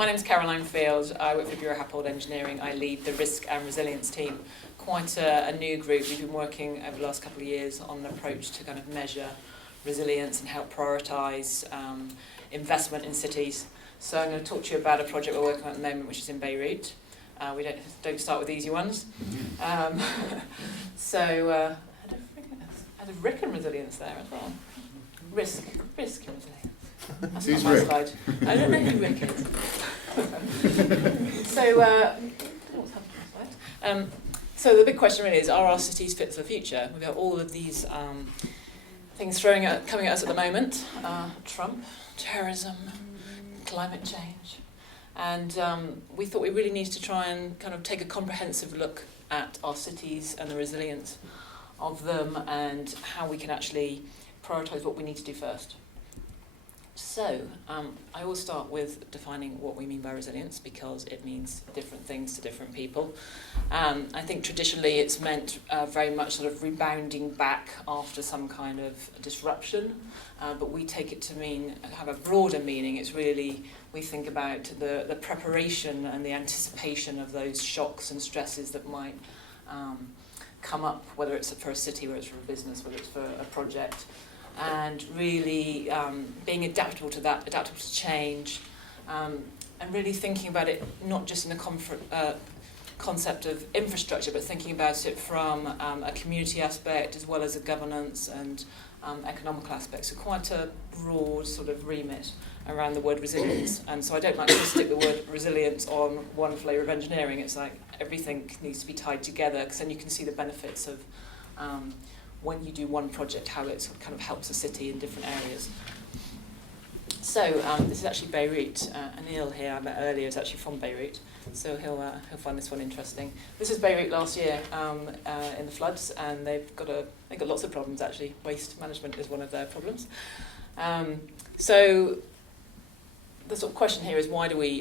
My name's Caroline Field. I work for Bureau Happold Engineering. I lead the risk and resilience team. Quite a new group. We've been working over the last couple of years on an approach to kind of measure resilience and help prioritise investment in cities. So I'm going to talk to you about a project we're working on at the moment, which is in Beirut. We don't start with easy ones. So I had a Rick and resilience there as well. Risk and resilience. That's Who's not my Rick? slide. I don't know who Rick is. So the big question really is, are our cities fit for the future? We've got all of these things coming at us at the moment. Trump, terrorism, climate change. And we thought we really needed to try and kind of take a comprehensive look at our cities and the resilience of them and how we can actually prioritise what we need to do first. So, I always start with defining what we mean by resilience because it means different things to different people. I think traditionally it's meant very much sort of rebounding back after some kind of disruption, but we take it to have a broader meaning. It's really, we think about the preparation and the anticipation of those shocks and stresses that might come up, whether it's for a city, whether it's for a business, whether it's for a project. And really being adaptable to that, adaptable to change, and really thinking about it not just in the concept of infrastructure, but thinking about it from a community aspect as well as a governance and economical aspect. So quite a broad sort of remit around the word resilience. And so I don't like to stick the word resilience on one flavour of engineering. It's like everything needs to be tied together because then you can see the benefits of when you do one project, how it sort of kind of helps a city in different areas. So this is actually Beirut. Anil here, I met earlier, is actually from Beirut, so he'll find this one interesting. This is Beirut last year in the floods, and they've got lots of problems actually. Waste management is one of their problems. So the sort of question here is why do we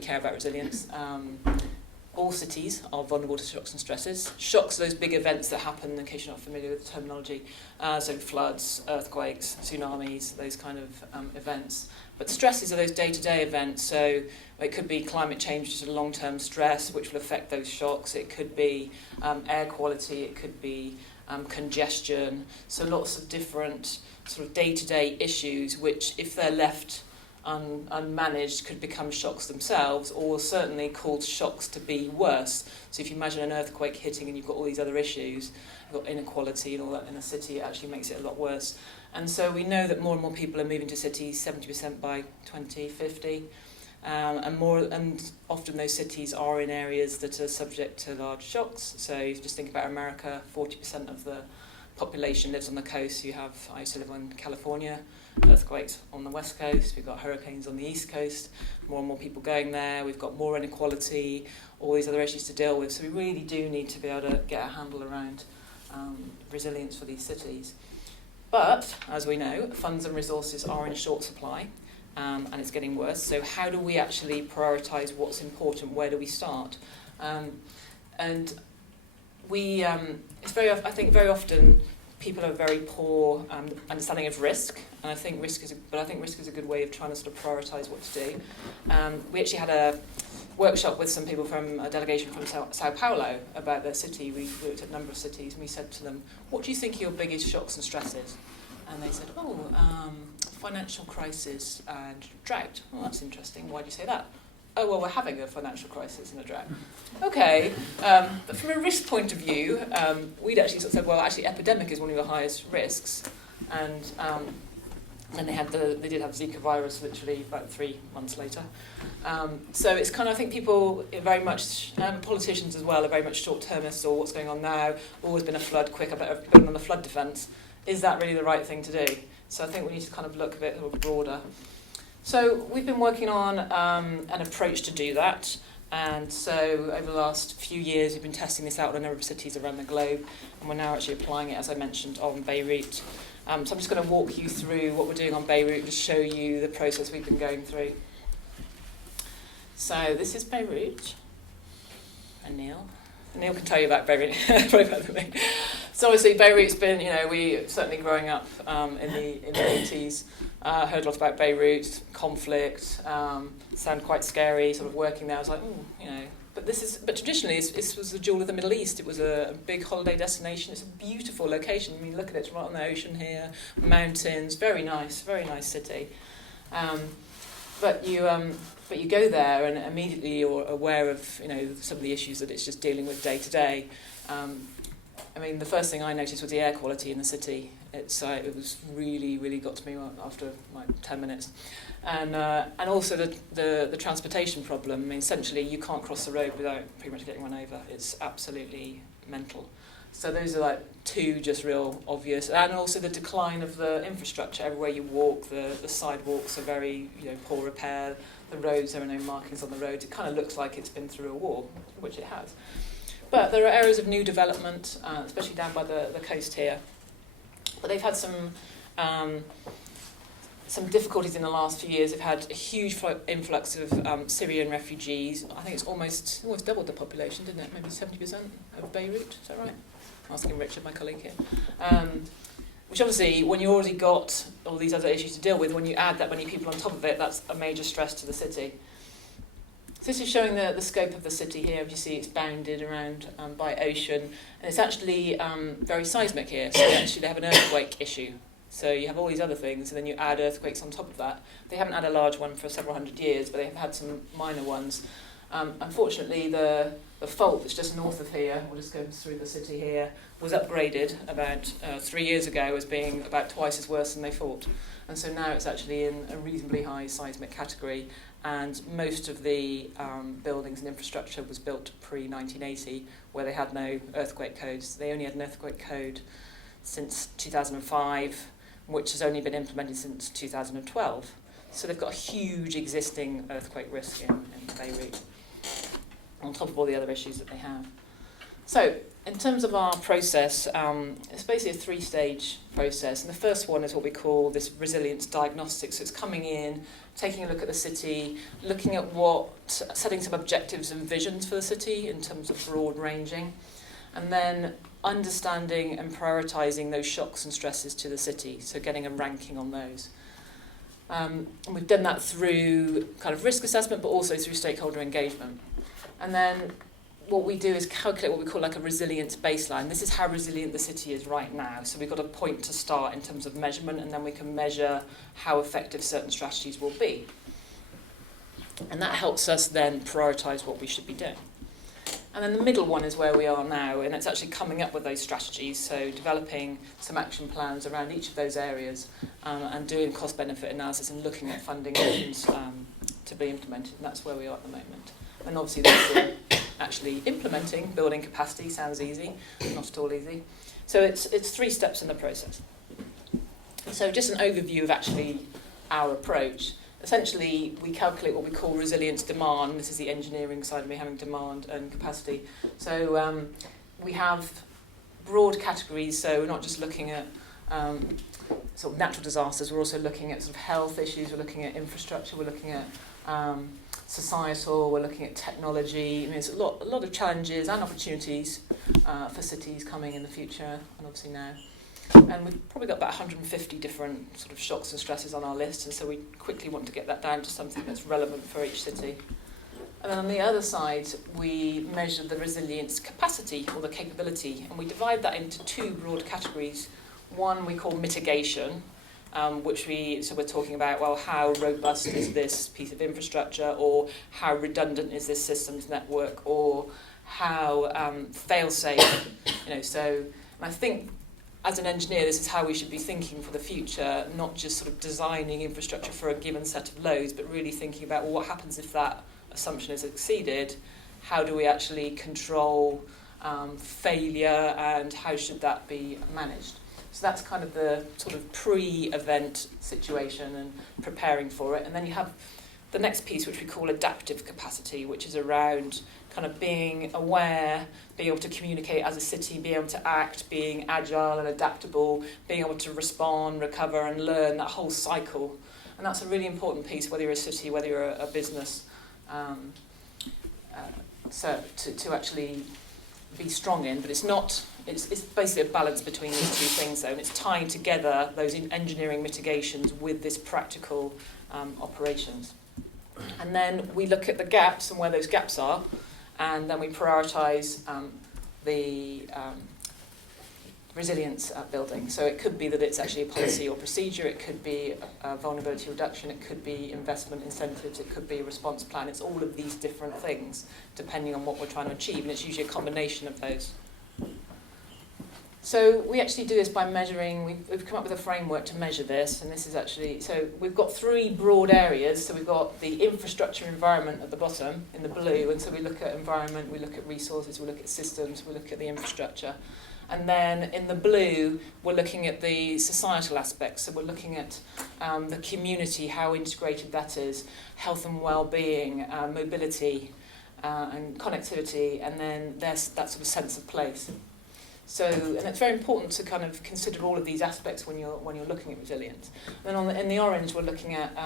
care about resilience? All cities are vulnerable to shocks and stresses. Shocks are those big events that happen, in case you're not familiar with the terminology, so floods, earthquakes, tsunamis, those kind of events. But stresses are those day-to-day events, so it could be climate change, which is a long-term stress, which will affect those shocks. It could be air quality, it could be congestion, so lots of different sort of day-to-day issues, which if they're left unmanaged could become shocks themselves, or certainly cause shocks to be worse. So if you imagine an earthquake hitting and you've got all these other issues, you've got inequality and all that in a city, it actually makes it a lot worse. And so we know that more and more people are moving to cities, 70% by 2050, and often those cities are in areas that are subject to large shocks. So if you just think about America, 40% of the population lives on the coast. I used to live in California, earthquakes on the west coast, we've got hurricanes on the east coast, more and more people going there, we've got more inequality, all these other issues to deal with. So we really do need to be able to get a handle around resilience for these cities. But, as we know, funds and resources are in short supply, and it's getting worse. So how do we actually prioritise what's important? Where do we start? And we, I think very often people have very poor understanding of risk, and I think risk is a good way of trying to sort of prioritise what to do. We actually had a workshop with some people from a delegation from Sao Paulo about their city. We looked at a number of cities, and we said to them, what do you think are your biggest shocks and stresses? And they said, financial crisis and drought. Well, that's interesting. Why do you say that? Oh, well, we're having a financial crisis and a drought. Okay, but from a risk point of view, we'd actually sort of said, well, actually, epidemic is one of the highest risks. And then they did have Zika virus literally about 3 months later. So it's kind of, I think people are very much, politicians as well, are very much short-termist, or what's going on now, always been a flood, quick, I better build on the flood defence. Is that really the right thing to do? So I think we need to kind of look a bit broader. So we've been working on an approach to do that, and so over the last few years we've been testing this out in a number of cities around the globe, and we're now actually applying it, as I mentioned, on Beirut. So I'm just going to walk you through what we're doing on Beirut and just show you the process we've been going through. So this is Beirut, and Neil can tell you about Beirut, probably better than me. So obviously Beirut's been, we certainly growing up in the 80s. Heard a lot about Beirut, conflict, sound quite scary, sort of working there. I was like, you know, but traditionally this was the jewel of the Middle East. It was a big holiday destination. It's a beautiful location. I mean, look at it, it's right on the ocean here, mountains, very nice city. But you go there and immediately you're aware of, you know, some of the issues that it's just dealing with day to day. I mean, the first thing I noticed was the air quality in the city. It was really got to me after like 10 minutes. And also the transportation problem. I mean, essentially you can't cross the road without pretty much getting run over. It's absolutely mental. So those are like two just real obvious. And also the decline of the infrastructure. Everywhere you walk, the sidewalks are very, you know, poor repair. The roads, there are no markings on the roads. It kind of looks like it's been through a war, which it has. But there are areas of new development, especially down by the coast here. But they've had some difficulties in the last few years. They've had a huge influx of Syrian refugees. I think it's almost doubled the population, didn't it? Maybe 70% of Beirut, is that right? I'm asking Richard, my colleague here. Which obviously, when you already got all these other issues to deal with, when you add that many people on top of it, that's a major stress to the city. So this is showing the scope of the city here. As you see, it's bounded around by ocean, and it's actually very seismic here. So they have an earthquake issue. So you have all these other things, and then you add earthquakes on top of that. They haven't had a large one for several hundred years, but they have had some minor ones. Unfortunately, the fault that's just north of here, we'll just go through the city here, was upgraded about 3 years ago as being about twice as worse than they thought. And so now it's actually in a reasonably high seismic category, and most of the buildings and infrastructure was built pre-1980, where they had no earthquake codes. They only had an earthquake code since 2005, which has only been implemented since 2012. So they've got a huge existing earthquake risk in Beirut, on top of all the other issues that they have. So, in terms of our process, it's basically a three-stage process. And the first one is what we call this resilience diagnostics. So it's coming in, taking a look at the city, looking at setting some objectives and visions for the city in terms of broad ranging, and then understanding and prioritising those shocks and stresses to the city, so getting a ranking on those. And we've done that through kind of risk assessment, but also through stakeholder engagement. And then what we do is calculate what we call like a resilience baseline. This is how resilient the city is right now. So we've got a point to start in terms of measurement, and then we can measure how effective certain strategies will be. And that helps us then prioritise what we should be doing. And then the middle one is where we are now, and it's actually coming up with those strategies, so developing some action plans around each of those areas, and doing cost-benefit analysis and looking at funding options to be implemented, and that's where we are at the moment. And obviously that's actually implementing, building capacity sounds easy, not at all easy. So it's 3 steps in the process. So just an overview of actually our approach. Essentially, we calculate what we call resilience demand. This is the engineering side of me, having demand and capacity. So we have broad categories, so we're not just looking at sort of natural disasters, we're also looking at sort of health issues, we're looking at infrastructure, we're looking at societal, we're looking at technology. I mean, there's a lot of challenges and opportunities for cities coming in the future, and obviously now. And we've probably got about 150 different sort of shocks and stresses on our list, and so we quickly want to get that down to something that's relevant for each city. And then on the other side, we measure the resilience capacity, or the capability, and we divide that into 2 broad categories. One we call mitigation, so we're talking about, well, how robust is this piece of infrastructure, or how redundant is this systems network, or how fail-safe, so, and I think as an engineer, this is how we should be thinking for the future, not just sort of designing infrastructure for a given set of loads, but really thinking about, well, what happens if that assumption is exceeded? How do we actually control failure, and how should that be managed? So that's kind of the sort of pre-event situation and preparing for it. And then you have the next piece, which we call adaptive capacity, which is around kind of being aware, being able to communicate as a city, being able to act, being agile and adaptable, being able to respond, recover and learn, that whole cycle. And that's a really important piece, whether you're a city, whether you're a business, so to actually be strong in. But it's not it's basically a balance between these two things, though, and it's tying together those engineering mitigations with this practical operations. And then we look at the gaps and where those gaps are, and then we prioritise the resilience building. So it could be that it's actually a policy or procedure, it could be a vulnerability reduction, it could be investment incentives, it could be a response plan. It's all of these different things depending on what we're trying to achieve, and it's usually a combination of those. So we actually do this by measuring, we've come up with a framework to measure this, and this is actually, so we've got three broad areas. So we've got the infrastructure environment at the bottom in the blue, and so we look at environment, we look at resources, we look at systems, we look at the infrastructure. And then in the blue, we're looking at the societal aspects. So we're looking at the community, how integrated that is, health and well-being, mobility and connectivity, and then there's that sort of sense of place. So, and it's very important to kind of consider all of these aspects when you're looking at resilience. And then in the orange, we're looking at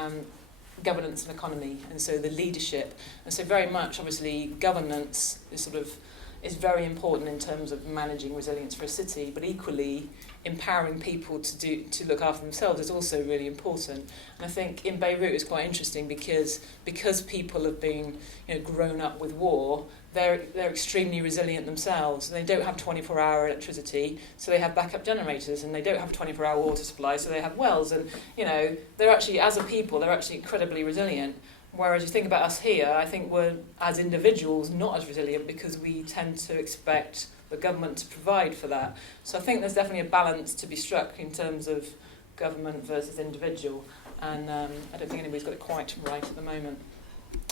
governance and economy, and so the leadership. And so very much, obviously, governance is very important in terms of managing resilience for a city, but equally empowering people to look after themselves is also really important. And I think in Beirut it's quite interesting because people have been grown up with war, they're extremely resilient themselves. They don't have 24-hour electricity, so they have backup generators, and they don't have a 24-hour water supply, so they have wells, and they're actually, as a people, they're actually incredibly resilient. Whereas you think about us here, I think we're, as individuals, not as resilient because we tend to expect the government to provide for that. So I think there's definitely a balance to be struck in terms of government versus individual, and I don't think anybody's got it quite right at the moment.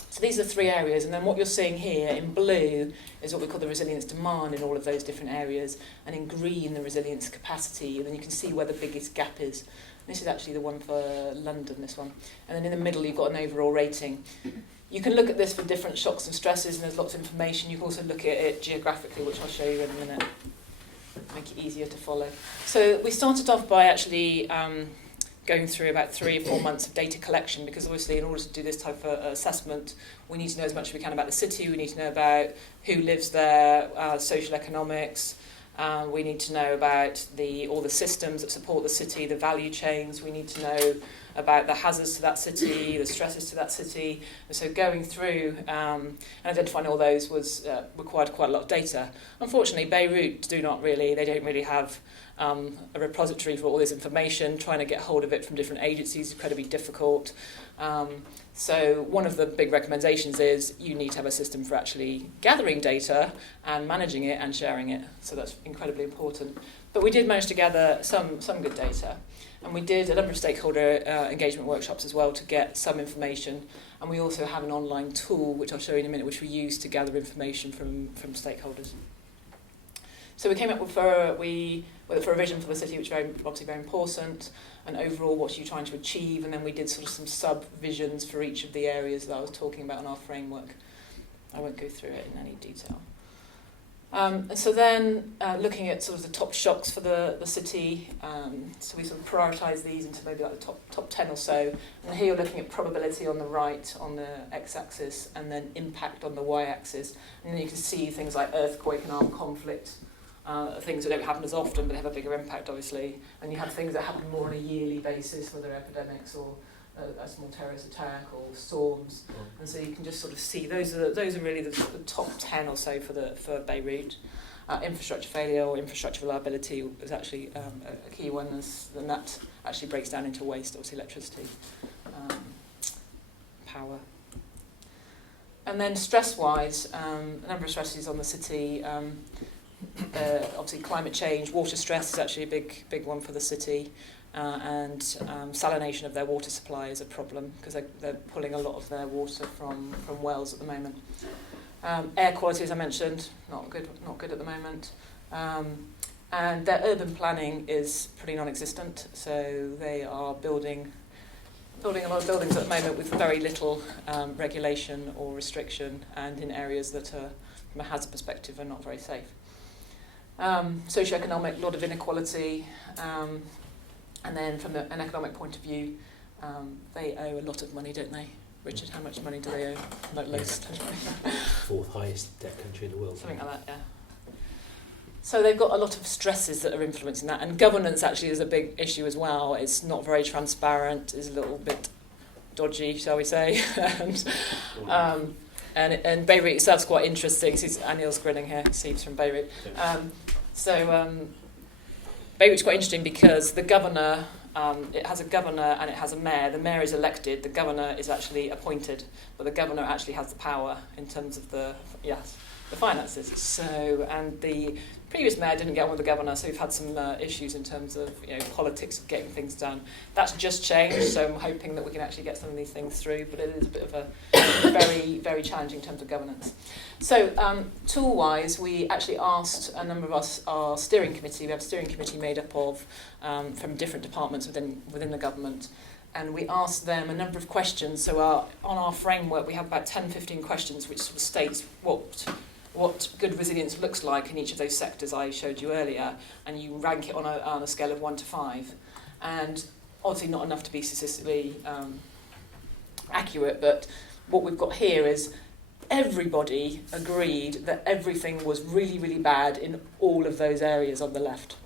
So these are three areas, and then what you're seeing here in blue is what we call the resilience demand in all of those different areas, and in green the resilience capacity, and then you can see where the biggest gap is. This is actually the one for London, this one. And then in the middle you've got an overall rating. You can look at this for different shocks and stresses, and there's lots of information. You can also look at it geographically, which I'll show you in a minute, make it easier to follow. So we started off by actually going through about 3 or 4 months of data collection, because obviously in order to do this type of assessment, we need to know as much as we can about the city, we need to know about who lives there, social economics, we need to know about all the systems that support the city, the value chains, we need to know about the hazards to that city, the stresses to that city. And so going through and identifying all those required quite a lot of data. Unfortunately, Beirut don't really have a repository for all this information. Trying to get hold of it from different agencies is incredibly difficult. So one of the big recommendations is you need to have a system for actually gathering data and managing it and sharing it. So that's incredibly important. But we did manage to gather some good data. And we did a number of stakeholder engagement workshops as well to get some information. And we also have an online tool, which I'll show you in a minute, which we use to gather information from stakeholders. So we came up with a vision for the city, which is obviously very important, and overall what you're trying to achieve, and then we did sort of some sub-visions for each of the areas that I was talking about in our framework. I won't go through it in any detail. And so then looking at sort of the top shocks for the city, so we sort of prioritise these into maybe like the top 10 or so, and here you're looking at probability on the right, on the x-axis, and then impact on the y-axis, and then you can see things like earthquake and armed conflict, things that don't happen as often but they have a bigger impact obviously, and you have things that happen more on a yearly basis, whether epidemics or a small terrorist attack or storms, and so you can just sort of see those are really the top 10 or so for Beirut. Infrastructure failure or infrastructure reliability is actually a key one, and that actually breaks down into waste, obviously electricity, power. And then stress-wise, a number of stresses on the city. Obviously climate change, water stress is actually a big one for the city, and salination of their water supply is a problem because they're pulling a lot of their water from wells at the moment. Air quality, as I mentioned, not good at the moment. And their urban planning is pretty non-existent, so they are building a lot of buildings at the moment with very little regulation or restriction, and in areas that are, from a hazard perspective, are not very safe. Socioeconomic, a lot of inequality, and then from an economic point of view, they owe a lot of money, don't they? Richard, how much money do they owe? Like most. Fourth highest debt country in the world. Something like that, yeah. So they've got a lot of stresses that are influencing that, and governance actually is a big issue as well. It's not very transparent, is a little bit dodgy, shall we say. And Beirut itself's quite interesting. Anil's grinning here, he's from Beirut. Beirut's quite interesting because the governor, it has a governor and it has a mayor. The mayor is elected, the governor is actually appointed, but the governor actually has the power in terms of the finances. So, and the previous mayor didn't get on with the governor, so we've had some issues in terms of politics of getting things done. That's just changed, so I'm hoping that we can actually get some of these things through, but it is a bit of a very, very challenging in terms of governance. So, tool-wise, we actually asked a number of us, our steering committee, we have a steering committee made up of, from different departments within the government, and we asked them a number of questions. So on our framework, we have about 10, 15 questions, which sort of states what good resilience looks like in each of those sectors I showed you earlier, and you rank it on a scale of 1 to 5. And obviously not enough to be statistically accurate, but what we've got here is everybody agreed that everything was really, really bad in all of those areas on the left.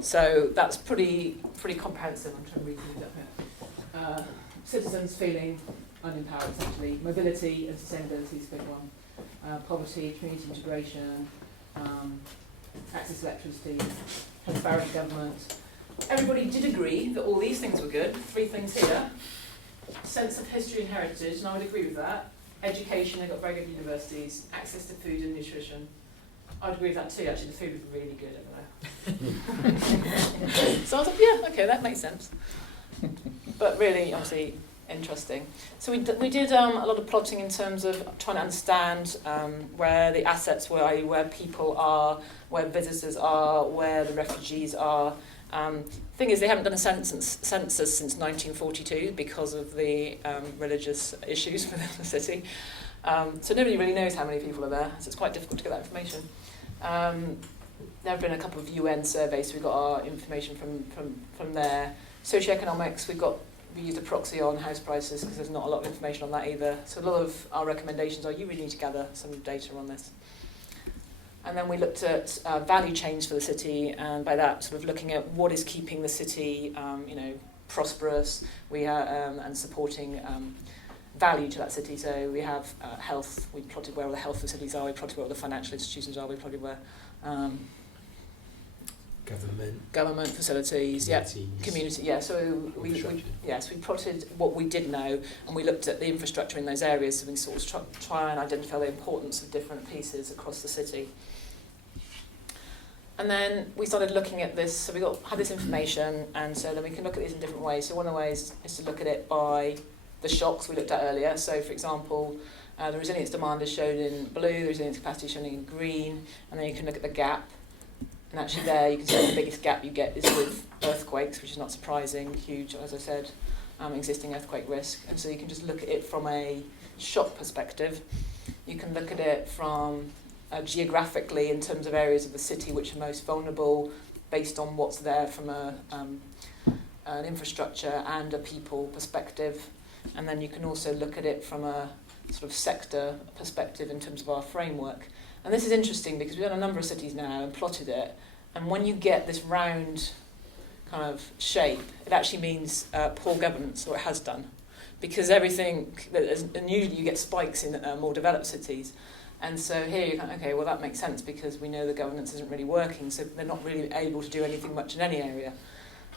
So that's pretty comprehensive. I'm trying to read these up here. Citizens feeling unempowered, essentially. Mobility and sustainability is a big one. Poverty, community integration, access to electricity, transparent government. Everybody did agree that all these things were good. 3 things here. Sense of history and heritage, and I would agree with that. Education, they've got very good universities. Access to food and nutrition. I would agree with that too, actually. The food was really good over there. So I was like, yeah, okay, that makes sense. But really, obviously, interesting. So we did a lot of plotting in terms of trying to understand where the assets were, i.e. where people are, where visitors are, where the refugees are. Thing is, they haven't done a census since 1942 because of the religious issues within the city. So nobody really knows how many people are there, so it's quite difficult to get that information. There have been a couple of UN surveys, so we got our information from there. Socioeconomics, we used a proxy on house prices because there's not a lot of information on that either. So a lot of our recommendations are you really need to gather some data on this. And then we looked at value chains for the city, and by that sort of looking at what is keeping the city prosperous and supporting value to that city. So we have health, we plotted where all the health facilities are, we plotted where all the financial institutions are, we plotted where government facilities, community, So we plotted what we did know, and we looked at the infrastructure in those areas, so we sort of try and identify the importance of different pieces across the city. And then we started looking at this, so we had this information, and so then we can look at these in different ways. So one of the ways is to look at it by the shocks we looked at earlier. So for example, the resilience demand is shown in blue, the resilience capacity is shown in green, and then you can look at the gap. And actually there you can see the biggest gap you get is with earthquakes, which is not surprising, huge, as I said, existing earthquake risk. And so you can just look at it from a shock perspective. You can look at it from geographically in terms of areas of the city which are most vulnerable based on what's there from an infrastructure and a people perspective. And then you can also look at it from a sort of sector perspective in terms of our framework. And this is interesting because we've done a number of cities now and plotted it, and when you get this round kind of shape, it actually means poor governance, or it has done. Because and usually you get spikes in more developed cities. And so here you're kind of, okay, well that makes sense because we know the governance isn't really working, so they're not really able to do anything much in any area.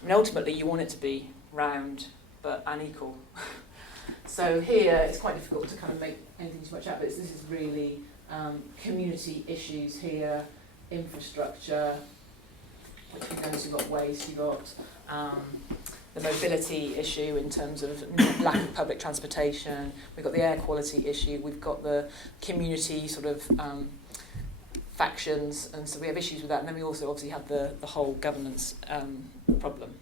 I mean, ultimately you want it to be round but unequal. So here it's quite difficult to kind of make anything too much out of it. This is really community issues here, infrastructure, which we've noticed you've got waste, you've got the mobility issue in terms of lack of public transportation, we've got the air quality issue, we've got the community sort of factions, and so we have issues with that, and then we also obviously have the whole governance problem.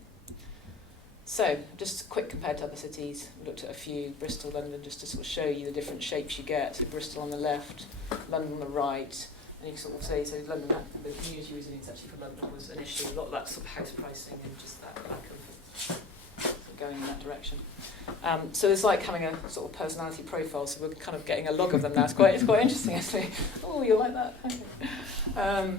So, just quick compared to other cities, we looked at a few, Bristol, London, just to sort of show you the different shapes you get. So Bristol on the left, London on the right, and you can sort of say, so London, the community resilience actually for London was an issue, a lot of that sort of house pricing and just that lack of sort of going in that direction. So it's like having a sort of personality profile, so we're kind of getting a log of them now. It's quite interesting actually. Oh, you like that? Okay.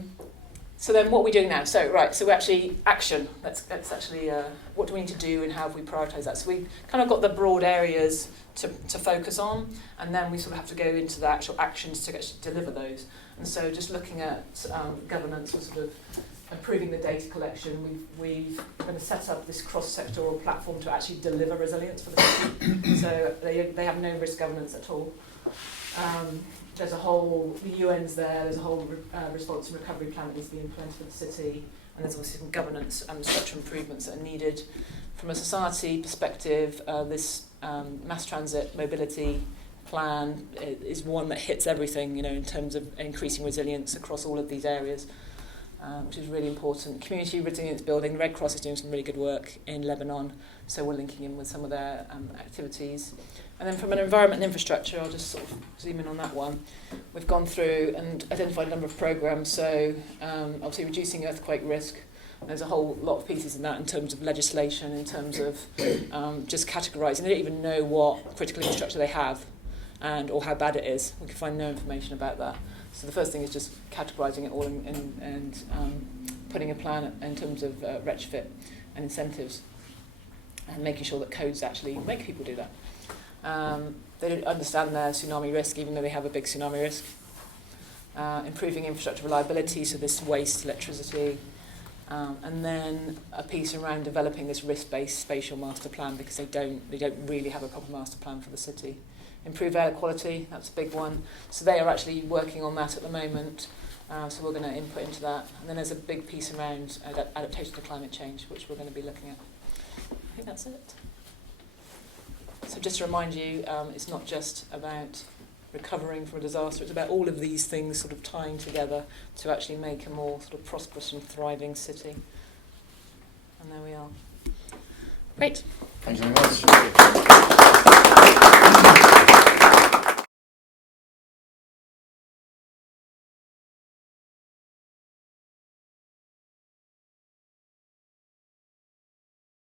So then what are we doing now? So we're actually action. Let's actually, what do we need to do and how have we prioritise that? So we kind of got the broad areas to focus on, and then we sort of have to go into the actual actions to actually deliver those. And so just looking at governance, we're sort of improving the data collection. We're going to set up this cross-sectoral platform to actually deliver resilience for the city. So they have no risk governance at all. There's a whole, the UN's there's a whole response and recovery plan that needs to be implemented for the city, and there's also some governance and structural improvements that are needed. From a society perspective, this mass transit mobility plan is one that hits everything, in terms of increasing resilience across all of these areas, which is really important. Community resilience building, the Red Cross is doing some really good work in Lebanon, so we're linking in with some of their activities. And then from an environment and infrastructure, I'll just sort of zoom in on that one. We've gone through and identified a number of programmes, so obviously reducing earthquake risk. There's a whole lot of pieces in that in terms of legislation, in terms of just categorising. They don't even know what critical infrastructure they have or how bad it is. We can find no information about that. So the first thing is just categorising it all and putting a plan in terms of retrofit and incentives, and making sure that codes actually make people do that. They don't understand their tsunami risk, even though they have a big tsunami risk. Improving infrastructure reliability, so this waste, electricity, and then a piece around developing this risk-based spatial master plan, because they don't really have a proper master plan for the city. Improve air quality, that's a big one. So they are actually working on that at the moment. So we're going to input into that. And then there's a big piece around adaptation to climate change, which we're going to be looking at. I think that's it. So just to remind you, it's not just about recovering from a disaster, it's about all of these things sort of tying together to actually make a more sort of prosperous and thriving city. And there we are. Great. Thank you very much.